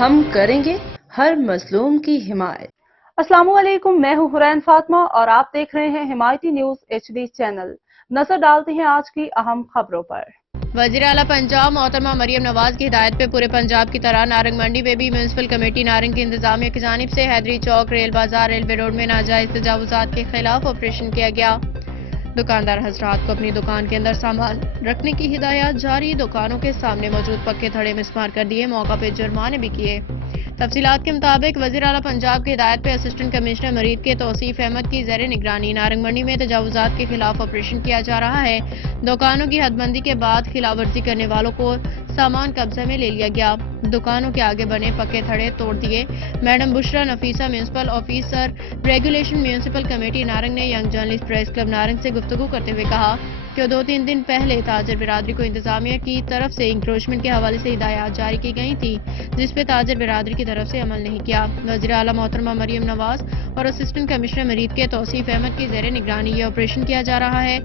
ہم کریں گے ہر مظلوم کی حمایت۔ السلام علیکم، میں ہوں حرین فاطمہ اور آپ دیکھ رہے ہیں حمایتی نیوز HD چینل۔ نظر ڈالتے ہیں آج کی اہم خبروں پر۔ وزیر اعلیٰ پنجاب محترمہ مریم نواز کی ہدایت پہ پورے پنجاب کی طرح نارنگ منڈی میں بھی میونسپل کمیٹی نارنگ کی انتظامیہ کی جانب سے حیدری چوک، ریل بازار، ریلوے روڈ میں ناجائز تجاوزات کے خلاف آپریشن کیا گیا۔ دکاندار حضرات کو اپنی دکان کے اندر سامان رکھنے کی ہدایات جاری، دکانوں کے سامنے موجود پکے تھڑے مسمار کر دیے، موقع پہ جرمانے بھی کیے۔ تفصیلات کے مطابق وزیر اعلیٰ پنجاب کی ہدایت پہ اسسٹنٹ کمشنر مرید کے توصیف احمد کی زیر نگرانی نارنگ منڈی میں تجاوزات کے خلاف آپریشن کیا جا رہا ہے۔ دکانوں کی حد بندی کے بعد خلاف ورزی کرنے والوں کو سامان قبضہ میں لے لیا گیا، دکانوں کے آگے بنے پکے تھڑے توڑ دیے۔ Madam Bushra Nafisa municipal officer regulation municipal committee Narang نے young journalist press club Narang سے گفتگو کرتے ہوئے کہا کہ 2-3 دن پہلے تاجر برادری کو انتظامیہ کی طرف سے انکروچمنٹ کے حوالے سے ہدایات جاری کی گئی تھی، جس پہ تاجر برادری کی طرف سے عمل نہیں کیا۔ وزیر اعلیٰ محترمہ مریم نواز اور اسسٹنٹ کمشنر مرید کے توصیف احمد کی زیر نگرانی یہ آپریشن کیا جا رہا ہے۔